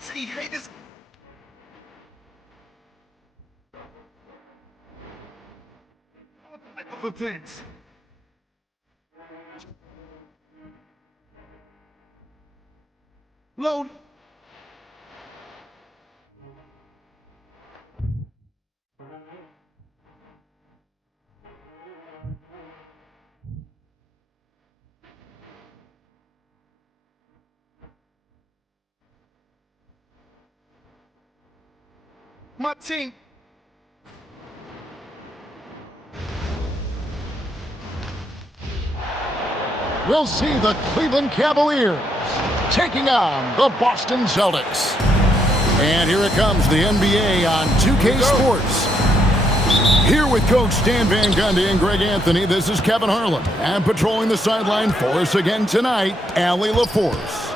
See, hey, this. What type of offense? Load. My team. We'll see the Cleveland Cavaliers taking on the Boston Celtics. And here it comes, the NBA on 2K Sports. Here with Coach Stan Van Gundy and Greg Anthony, this is Kevin Harlan. And patrolling the sideline for us again tonight, Allie LaForce.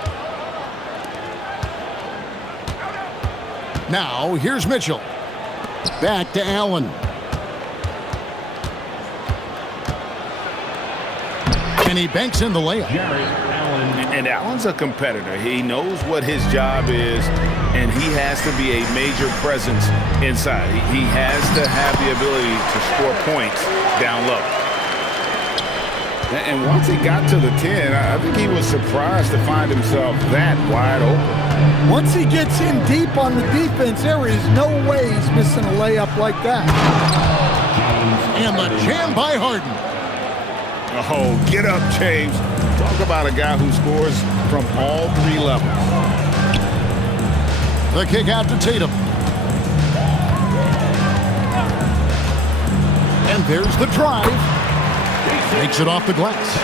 Now, here's Mitchell. Back to Allen. And he banks in the layup. And Allen's a competitor. He knows what his job is, and he has to be a major presence inside. He has to have the ability to score points down low. And once he got to the 10, I think he was surprised to find himself that wide open. Once he gets in deep on the defense, there is no way he's missing a layup like that. And the jam by Harden. Oh, get up, James. Talk about a guy who scores from all three levels. The kick out to Tatum. And there's the drive. Makes it off the glass.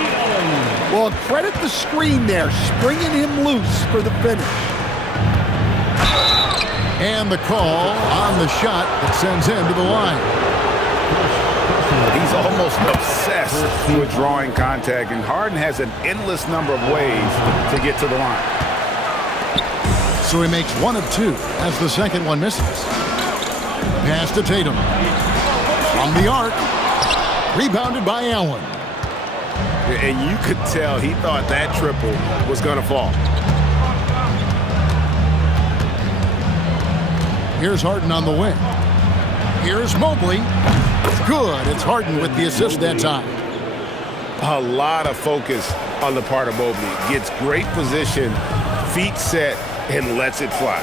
Well, credit the screen there, springing him loose for the finish. And the call on the shot that sends him to the line. He's almost obsessed with drawing contact, and Harden has an endless number of ways to get to the line. So he makes one of two as the second one misses. Pass to Tatum. From the arc. Rebounded by Allen. And you could tell he thought that triple was going to fall. Here's Harden on the wing. Here's Mobley. Good. It's Harden with the assist that time. A lot of focus on the part of Mobley. Gets great position, feet set, and lets it fly.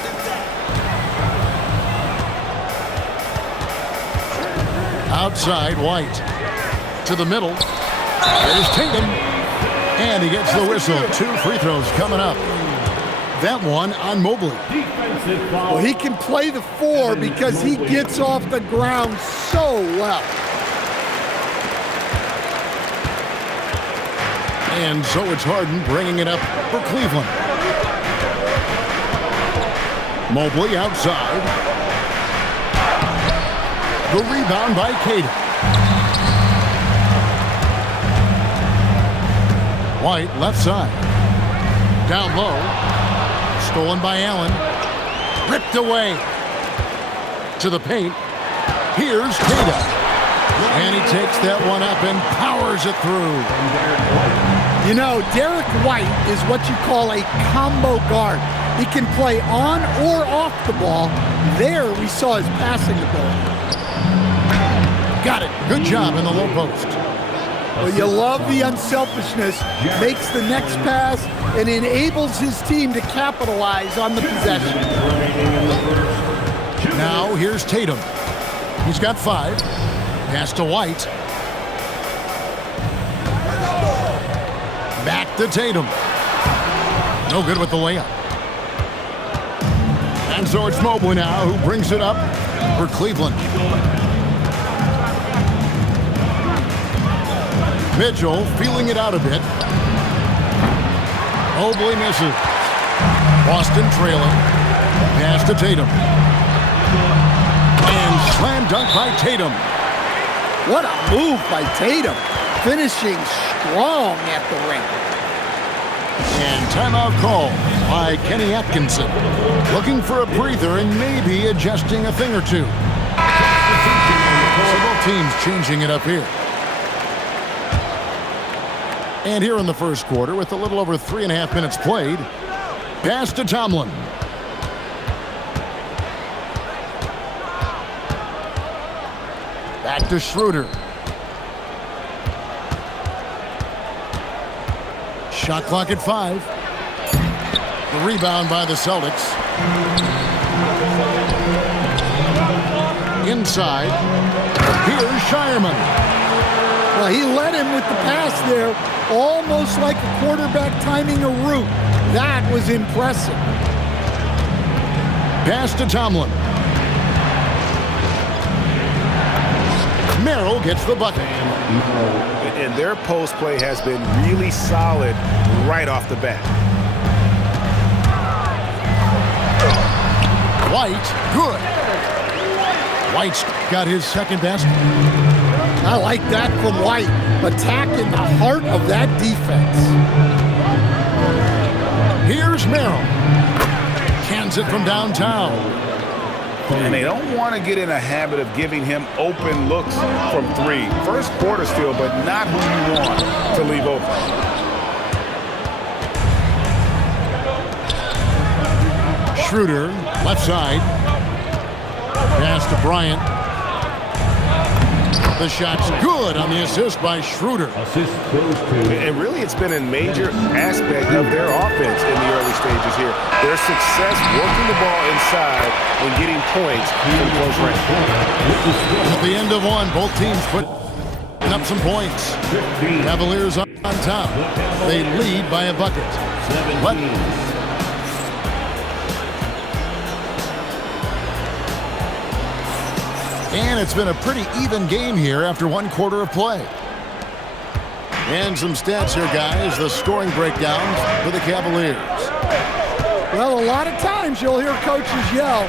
Outside, White. To the middle. There's Tatum. And he gets the whistle. 2 free throws coming up. That one on Mobley. Well, he can play the 4 because he gets off the ground so well. And so it's Harden bringing it up for Cleveland. Mobley outside. The rebound by Caden. White left side. Down low. Stolen by Allen. Ripped away. To the paint. Here's Tatum. And he takes that one up and powers it through. You know, Derek White is what you call a combo guard. He can play on or off the ball. There we saw his passing ability. Got it. Good job in the low post. Well, you love the unselfishness. Makes the next pass and enables his team to capitalize on the possession. Now here's Tatum. He's got 5. Pass to White. Back to Tatum. No good with the layup. And so it's Mobley now who brings it up for Cleveland. Mitchell feeling it out a bit. Mobley misses. Boston trailing. Pass to Tatum. And slam dunk by Tatum. What a move by Tatum. Finishing strong at the ring. And timeout call by Kenny Atkinson. Looking for a breather and maybe adjusting a thing or two. Both teams changing it up here. And here in the first quarter, with a little over 3.5 minutes played, pass to Tomlin. Back to Schroeder. Shot clock at 5. The rebound by the Celtics. Inside. Here's Shireman. Well, he led him with the pass there, almost like a quarterback timing a route. That was impressive. Pass to Tomlin. Merrill gets the bucket. And their post play has been really solid right off the bat. White, good. White's got his second basket. I like that from White, attacking the heart of that defense. Here's Merrill. Cans it from downtown. And they don't want to get in a habit of giving him open looks from 3. First quarter still, but not who you want to leave open. Schroeder, left side. Pass to Bryant. The shot's good on the assist by Schroeder. And really, it's been a major aspect of their offense in the early stages here. Their success working the ball inside and getting points from close range. At the end of one, both teams put up some points. Cavaliers on top. They lead by a bucket. And it's been a pretty even game here after one quarter of play. And some stats here, guys. The scoring breakdowns for the Cavaliers. Well, a lot of times you'll hear coaches yell,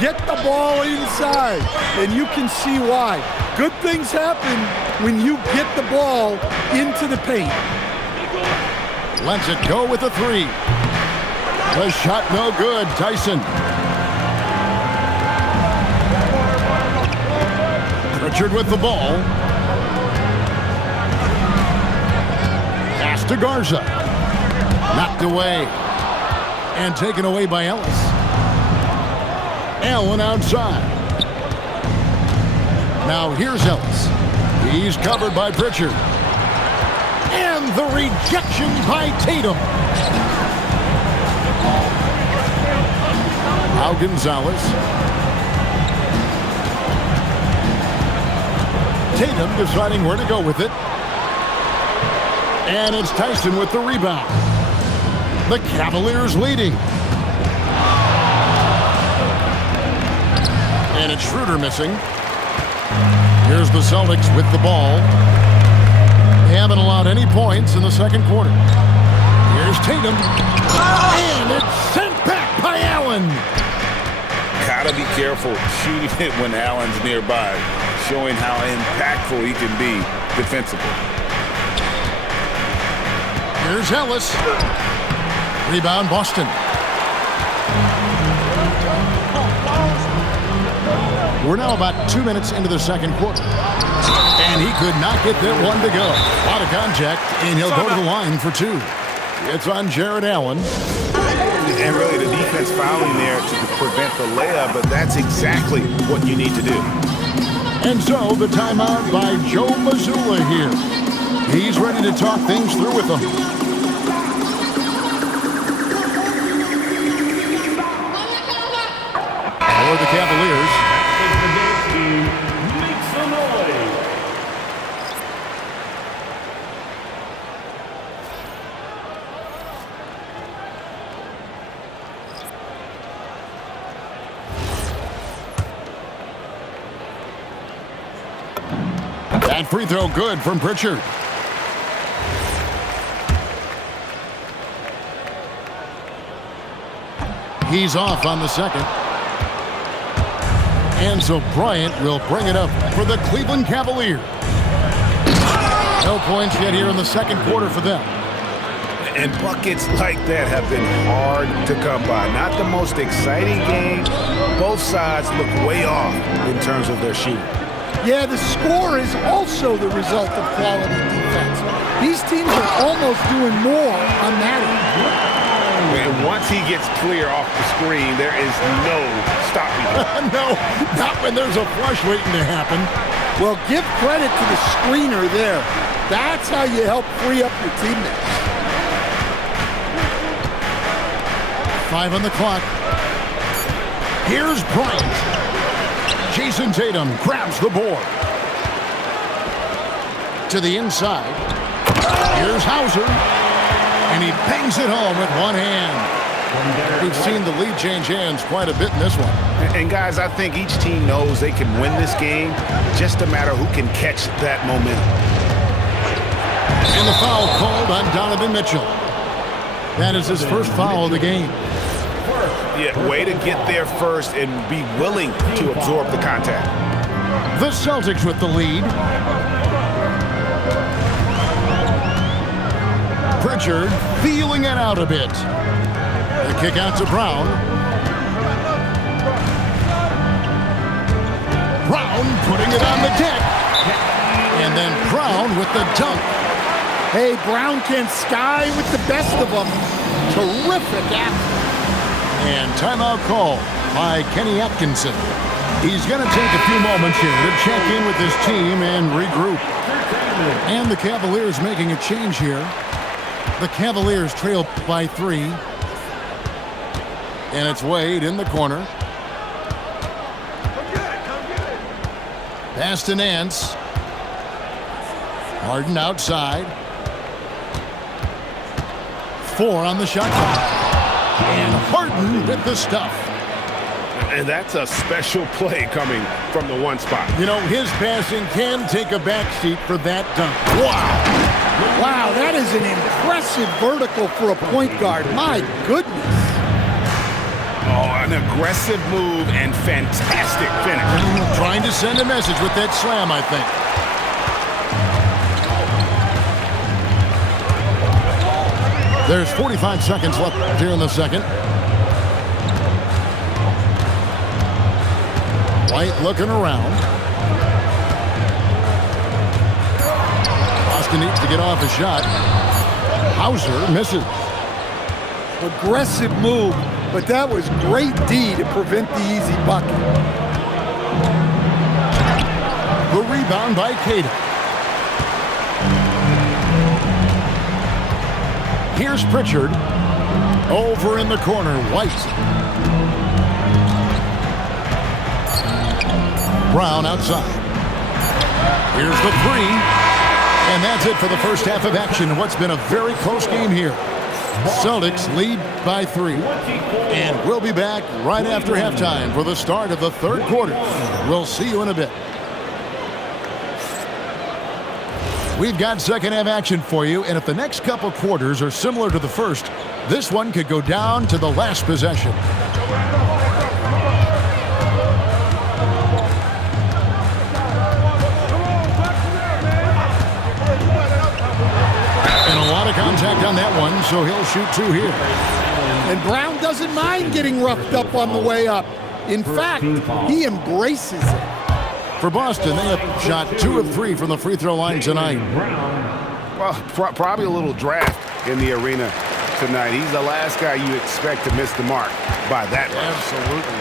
get the ball inside, and you can see why. Good things happen when you get the ball into the paint. Lets it go with a 3. The shot no good. Tyson. Richard with the ball. Pass to Garza. Knocked away. And taken away by Ellis. Allen outside. Now here's Ellis. He's covered by Pritchard. And the rejection by Tatum. Now Gonzalez. Tatum deciding where to go with it. And it's Tyson with the rebound. The Cavaliers leading. And it's Schroeder missing. Here's the Celtics with the ball. They haven't allowed any points in the second quarter. Here's Tatum. And it's sent back by Allen. Gotta be careful shooting it when Allen's nearby, showing how impactful he can be defensively. Here's Ellis. Rebound, Boston. We're now about 2 minutes into the second quarter. And he could not get that one to go. A lot of contact, and he'll go to the line for 2. It's on Jared Allen. And really the defense fouling there to prevent the layup, but that's exactly what you need to do. And so the timeout by Joe Mazzulla here. He's ready to talk things through with them. For the Cavaliers. That free throw good from Pritchard. He's off on the second. And so Bryant will bring it up for the Cleveland Cavaliers. No points yet here in the second quarter for them. And buckets like that have been hard to come by. Not the most exciting game. Both sides look way off in terms of their shooting. Yeah, the score is also the result of quality defense. These teams are almost doing more on that end. And once he gets clear off the screen, there is no stopping him. No, not when there's a flush waiting to happen. Well, give credit to the screener there. That's how you help free up your teammates. 5 on the clock. Here's Bryant. Jason Tatum grabs the board. To the inside. Here's Hauser. And he bangs it home with one hand. We've seen the lead change hands quite a bit in this one. And guys, I think each team knows they can win this game. Just a matter who can catch that momentum. And the foul called on Donovan Mitchell. That is his first foul of the game. Yeah, way to get there first and be willing to absorb the contact. The Celtics with the lead. Pritchard feeling it out a bit. The kick out to Brown. Brown putting it on the deck. And then Brown with the dunk. Hey, Brown can sky with the best of them. Terrific athlete. And timeout call by Kenny Atkinson. He's going to take a few moments here to check in with his team and regroup. And the Cavaliers making a change here. The Cavaliers trail by 3. And it's Wade in the corner. Pass to Nance. Harden outside. 4 on the shot clock. And Harden with the stuff. And that's a special play coming from the one spot. You know, his passing can take a backseat for that dunk. Wow. Wow, that is an impressive vertical for a point guard. My goodness. Oh, an aggressive move and fantastic finish. Trying to send a message with that slam, I think. There's 45 seconds left here in the second. White looking around. Boston needs to get off a shot. Hauser misses. Aggressive move, but that was great D to prevent the easy bucket. The rebound by Cater. Here's Pritchard. Over in the corner, White. Brown outside. Here's the 3. And that's it for the first half of action. What's been a very close game here. Celtics lead by 3. And we'll be back right after halftime for the start of the third quarter. We'll see you in a bit. We've got second half action for you, and if the next couple quarters are similar to the first, this one could go down to the last possession. And a lot of contact on that one, so he'll shoot 2 here. And Brown doesn't mind getting roughed up on the way up. In fact, he embraces it. For Boston, they have shot 2 of 3 from the free throw line tonight. Well, probably a little draft in the arena tonight. He's the last guy you expect to miss the mark by that much. Absolutely.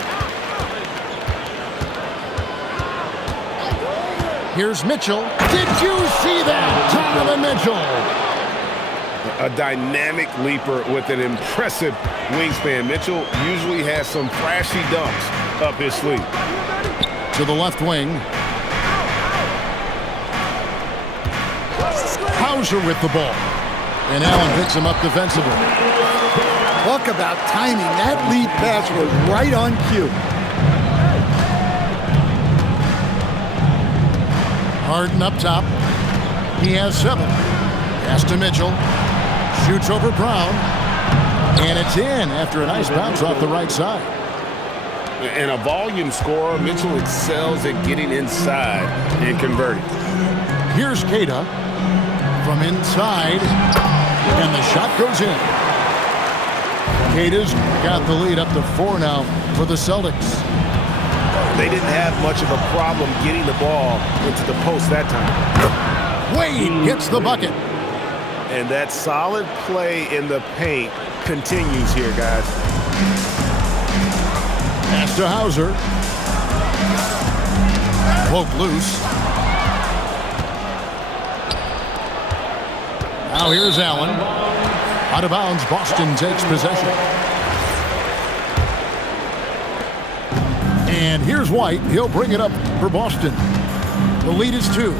Here's Mitchell. Did you see that? Donovan Mitchell. A dynamic leaper with an impressive wingspan. Mitchell usually has some flashy dunks up his sleeve. To the left wing. Hauser with the ball. And Allen picks him up defensively. Talk about timing. That lead pass was right on cue. Harden up top. He has 7. Pass to Mitchell. Shoots over Brown. And it's in after a nice bounce off the right side. And a volume scorer, Mitchell excels at getting inside and converting. Here's Keita from inside, and the shot goes in. Keita's got the lead up to 4 now for the Celtics. They didn't have much of a problem getting the ball into the post that time. Wade gets the bucket. And that solid play in the paint continues here, guys. Pass to Hauser. Poke loose. Now here's Allen. Out of bounds, Boston takes possession. And here's White. He'll bring it up for Boston. The lead is 2.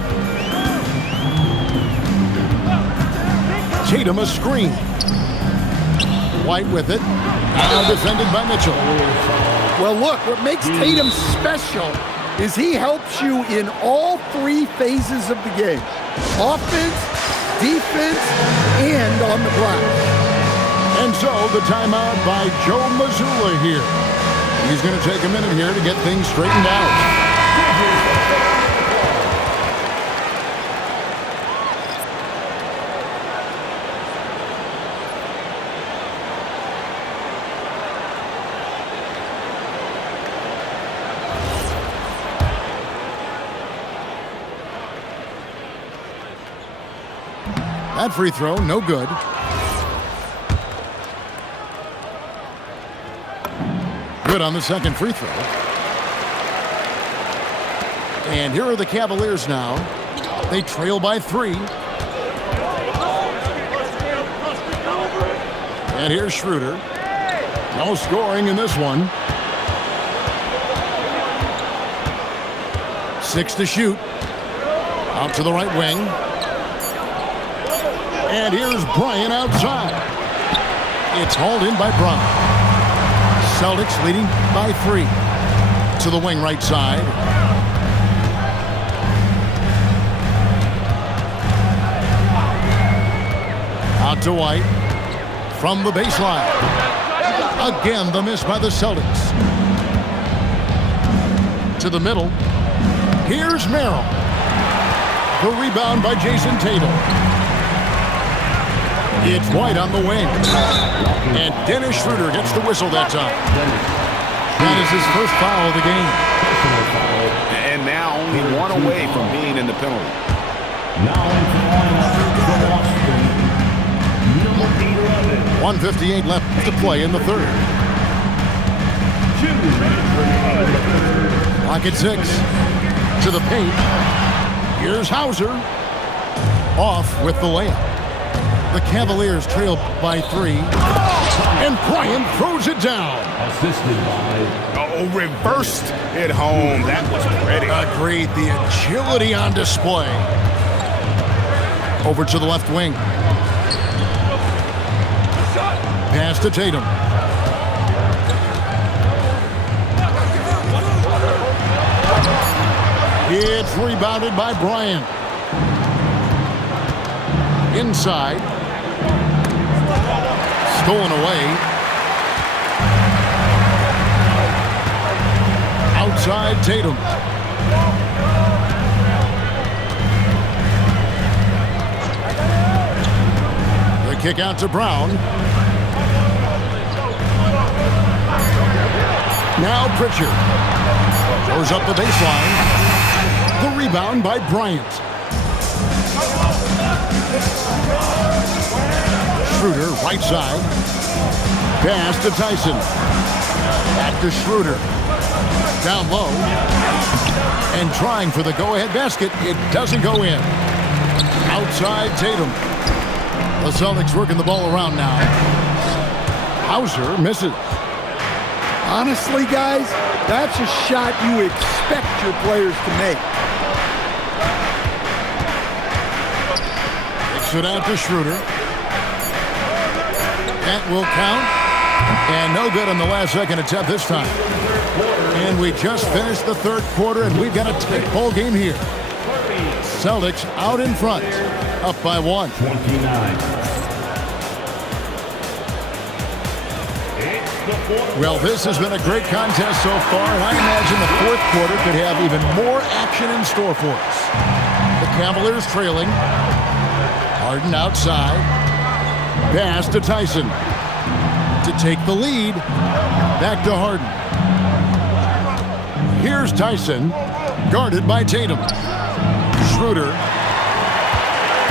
Tatum a screen. White with it. Now defended by Mitchell. Well, look, what makes Tatum special is he helps you in all 3 phases of the game. Offense, defense, and on the glass. And so the timeout by Joe Mazzulla here. He's going to take a minute here to get things straightened out. That free throw, no good. Good on the second free throw. And here are the Cavaliers now. They trail by 3. And here's Schroeder. No scoring in this one. 6 to shoot. Out to the right wing. And here's Bryant outside. It's hauled in by Brown. Celtics leading by 3. To the wing right side. Out to White. From the baseline. Again, the miss by the Celtics. To the middle. Here's Merrill. The rebound by Jason Tatum. It's White on the wing. And Dennis Schroeder gets the whistle that time. That is his first foul of the game. And now only 1 away from being in the penalty. Now into the lineup for Washington, number 11. 1:58 left to play in the third. 2 minutes remaining in the third. Clock at 6. To the paint. Here's Hauser. Off with the layup. The Cavaliers trail by 3. And Bryant throws it down. Assisted by... Oh, reversed it home. That was pretty. Agreed. The agility on display. Over to the left wing. Pass to Tatum. It's rebounded by Bryant. Inside. Stolen away. Outside Tatum. The kick out to Brown. Now Pritchard. Goes up the baseline. The rebound by Bryant. Schroeder, right side. Pass to Tyson. Back to Schroeder. Down low. And trying for the go-ahead basket. It doesn't go in. Outside Tatum. The Celtics working the ball around now. Hauser misses. Honestly, guys, that's a shot you expect your players to make. Kicks it out to Schroeder. That will count. And no good on the last second attempt this time. And we just finished the third quarter, and we've got a tight ball game here. Celtics out in front, up by 1. 29. Well, this has been a great contest so far, and I imagine the fourth quarter could have even more action in store for us. The Cavaliers trailing. Harden outside. Pass to Tyson. To take the lead. Back to Harden. Here's Tyson. Guarded by Tatum. Schroeder.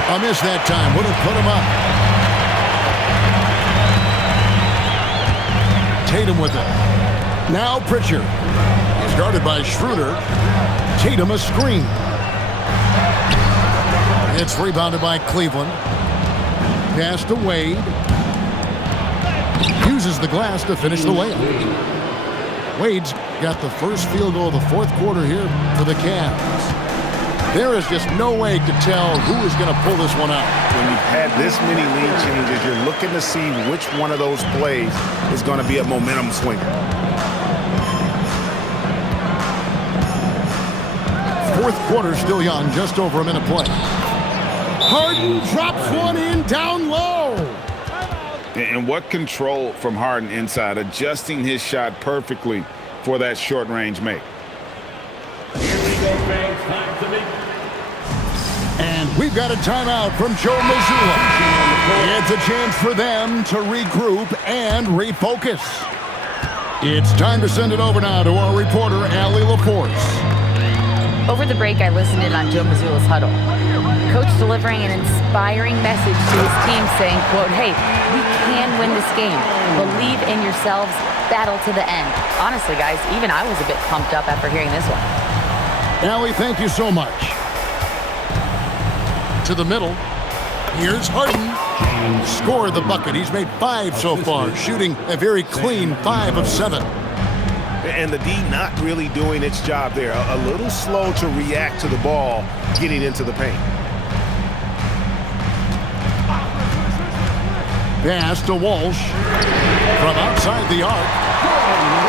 A miss that time. Would have put him up. Tatum with it. Now Pritchard. He's guarded by Schroeder. Tatum a screen. It's rebounded by Cleveland. Pass to Wade. Uses the glass to finish the layup. Wade's got the first field goal of the fourth quarter here for the Cavs. There is just no way to tell who is going to pull this one out. When you've had this many lead changes, you're looking to see which one of those plays is going to be a momentum swinger. Fourth quarter still young, just over a minute play. Harden drops one in down low. And what control from Harden inside, adjusting his shot perfectly for that short-range make. And we've got a timeout from Joe Mazzulla. It's a chance for them to regroup and refocus. It's time to send it over now to our reporter, Allie LaForce. Over the break, I listened in on Joe Mazzulla's huddle. Coach delivering an inspiring message to his team saying, quote, hey, we can win this game. Believe in yourselves. Battle to the end. Honestly, guys, even I was a bit pumped up after hearing this one. Allie, thank you so much. To the middle. Here's Harden. Scored the bucket. He's made 5 so far, shooting a very clean 5 of 7. And the D not really doing its job there. A little slow to react to the ball getting into the paint. Pass to Walsh. From outside the arc.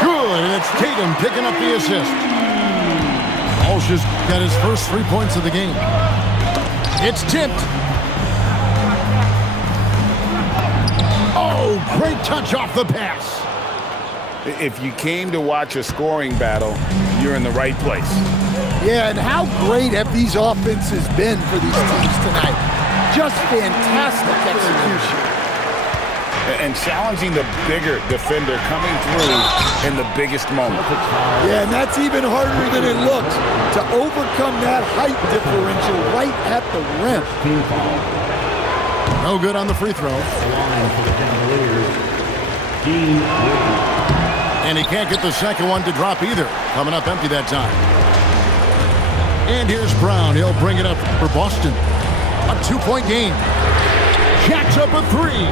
Good, and it's Tatum picking up the assist. Walsh has got his first 3 points of the game. It's tipped. Oh, great touch off the pass. If you came to watch a scoring battle, you're in the right place. Yeah, and how great have these offenses been for these teams tonight? Just fantastic execution. And challenging the bigger defender coming through in the biggest moment. Yeah, and that's even harder than it looks to overcome that height differential right at the rim. No good on the free throw. And he can't get the second one to drop either. Coming up empty that time. And here's Brown. He'll bring it up for Boston. A 2-point game. Jacks up a 3.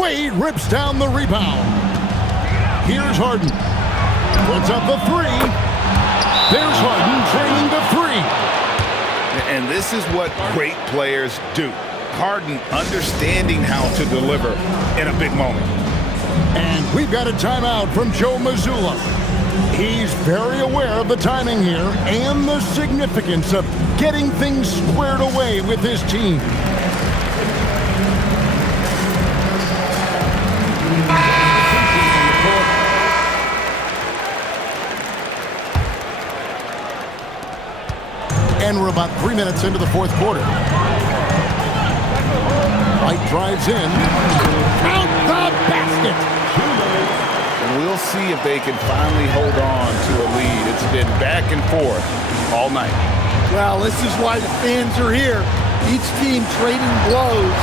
Wade rips down the rebound. Here's Harden. Puts up the 3. There's Harden trailing the 3. And this is what great players do. Harden understanding how to deliver in a big moment. And we've got a timeout from Joe Mazzulla. He's very aware of the timing here and the significance of getting things squared away with his team. And we're about 3 minutes into the fourth quarter. White drives in. Out the basket! And we'll see if they can finally hold on to a lead. It's been back and forth all night. Well, this is why the fans are here. Each team trading blows,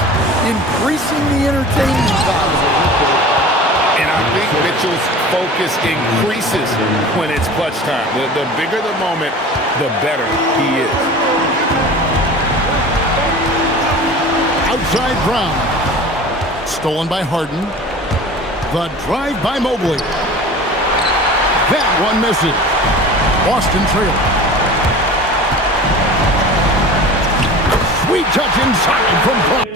increasing the entertainment value. And I think Mitchell's focus increases when it's clutch time. The bigger the moment, the better he is. Outside Brown. Stolen by Harden. The drive by Mobley. That one misses. Boston trailing. Sweet touch inside from Brown.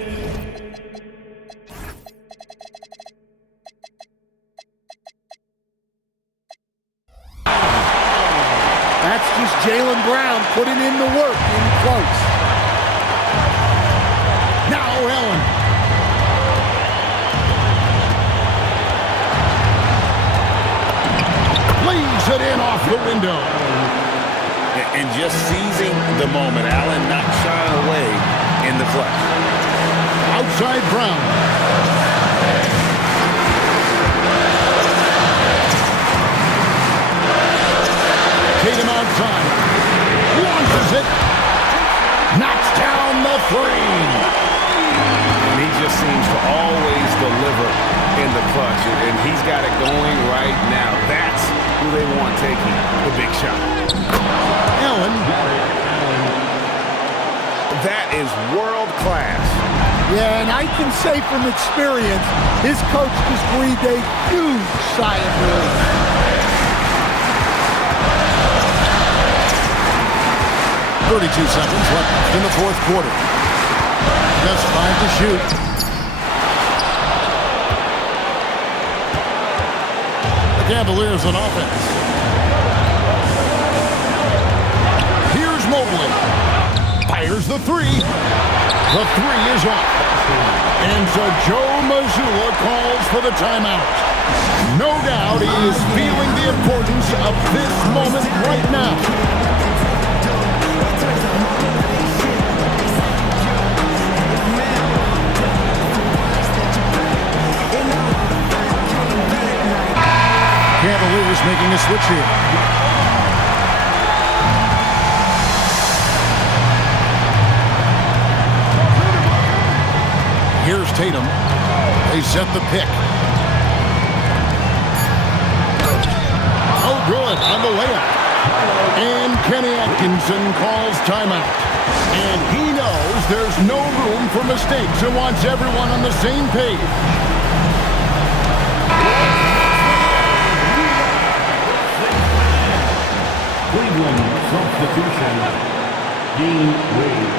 That's just Jaylen Brown putting in the work in close. Now Allen. window. And just seizing the moment. Allen not shying away in the clutch. Outside Brown. Tatum outside. Launches it. Knocks down the three. And he just seems to always deliver in the clutch. And he's got it going right now. That's who they want taking the big shot. Allen. That is world class. Yeah, and I can say from experience, his coach just breathed a huge sigh of relief. 32 seconds left in the fourth quarter. Just 5 to shoot. The Cavaliers on offense. Here's Mobley. Fires the three. The three is off. And so Joe Mazzulla calls for the timeout. No doubt he is feeling the importance of this moment right now. Cavaliers making a switch here. Here's Tatum. They set the pick. Oh, good on the layup. And Kenny Atkinson calls timeout. And he knows there's no room for mistakes and wants everyone on the same page. Cleveland substitution. Dean Wade.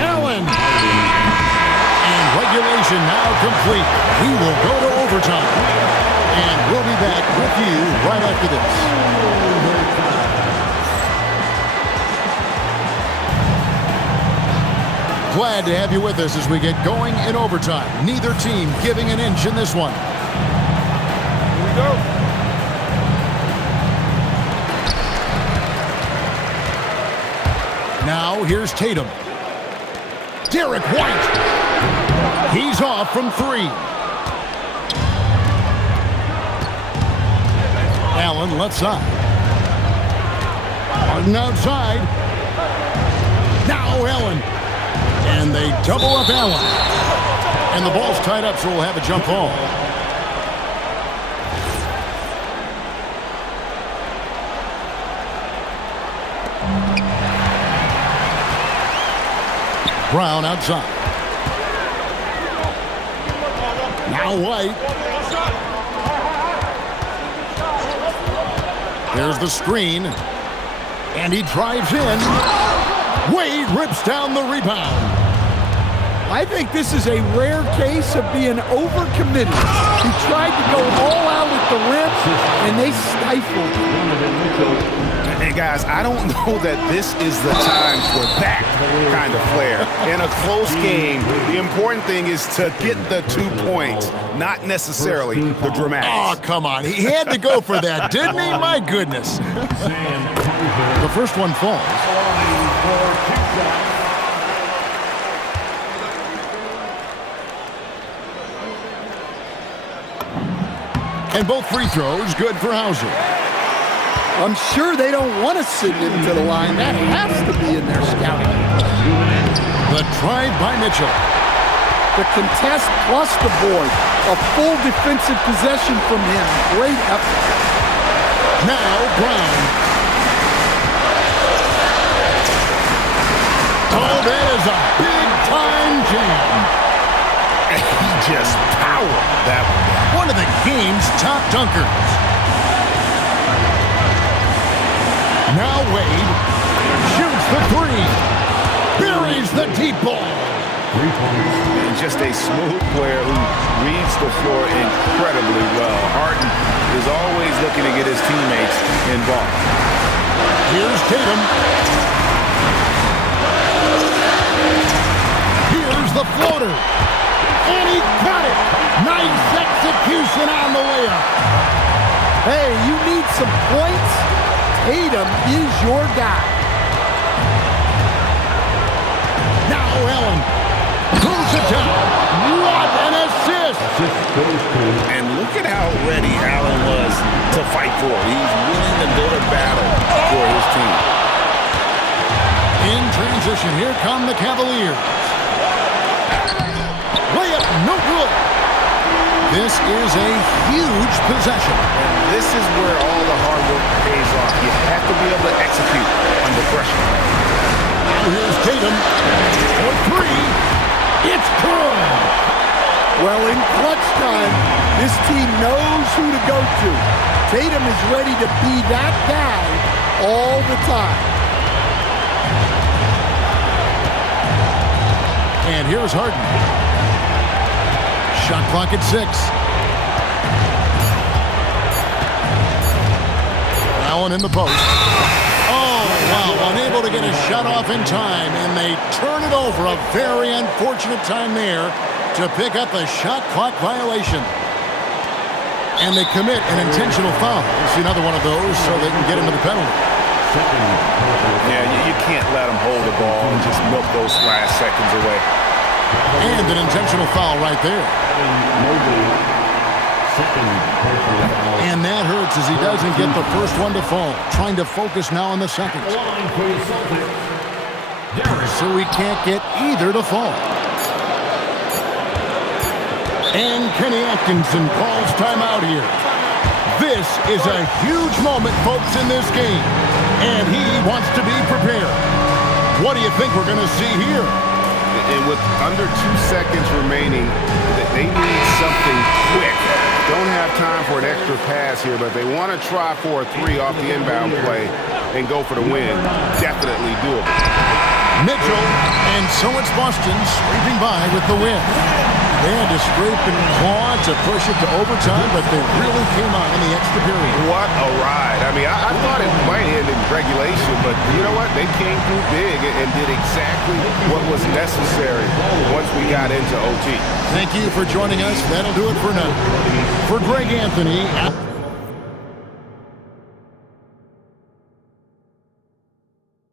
Allen. And regulation now complete. We will go to overtime. And we'll be back with you right after this. Glad to have you with us as we get going in overtime. Neither team giving an inch in this one. Here we go. Now here's Tatum. Derek White. He's off from three. Allen left side. Harden outside. Now Allen. And they double up Allen. And the ball's tied up, so we'll have a jump ball. Brown outside. Now White. There's the screen. And he drives in. Wade rips down the rebound. I think this is a rare case of being overcommitted. He tried to go all out at the rim, and they stifled him. And guys, I don't know that this is the time for that kind of flair. In a close game, the important thing is to get the 2 points, not necessarily the dramatics. Oh, come on. He had to go for that, didn't he? My goodness. The first one falls. And both free throws good for Hauser. I'm sure they don't want to send him to the line. That has to be in their scouting. The drive by Mitchell. The contest plus the board. A full defensive possession from him. Great effort. Now Brown. Oh, that is a big-time jam. He just powered that one. One of the game's top dunkers. Now Wade shoots the three. Buries the deep ball. 3 points. And just a smooth player who reads the floor incredibly well. Harden is always looking to get his teammates involved. Here's Tatum. Here's the floater. And he got it. Nice execution on the layup. Hey, you need some points? Tatum is your guy. Now Allen pulls it down. What an assist! And look at how ready Allen was to fight for it. He's willing to go to battle for his team. In transition, here come the Cavaliers. Layup, no good. This is a huge possession. And this is where all the hard work pays off. You have to be able to execute under pressure. Now here's Tatum for three. It's good. Well, in clutch time, this team knows who to go to. Tatum is ready to be that guy all the time. And here's Harden. Shot clock at 6. Allen in the post. Oh, wow, unable to get a shot off in time, and they turn it over. A very unfortunate time there to pick up a shot clock violation. And they commit an intentional foul. See another one of those so they can get into the penalty. Yeah, you can't let them hold the ball and just milk those last seconds away. And an intentional foul right there. And that hurts as he doesn't get the first one to fall. Trying to focus now on the second. So he can't get either to fall. And Kenny Atkinson calls timeout here. This is a huge moment, folks, in this game. And he wants to be prepared. What do you think we're going to see here? And with under 2 seconds remaining, they need something quick. Don't have time for an extra pass here, but they want to try for a 3 off the inbound play and go for the win. Definitely doable. Mitchell, and so it's Boston sweeping by with the win. They had to scrape and claw to push it to overtime, but they really came out in the extra period. What a ride. I mean, I thought it might end in regulation, but you know what? They came through big and did exactly what was necessary once we got into OT. Thank you for joining us. That'll do it for now. For Greg Anthony.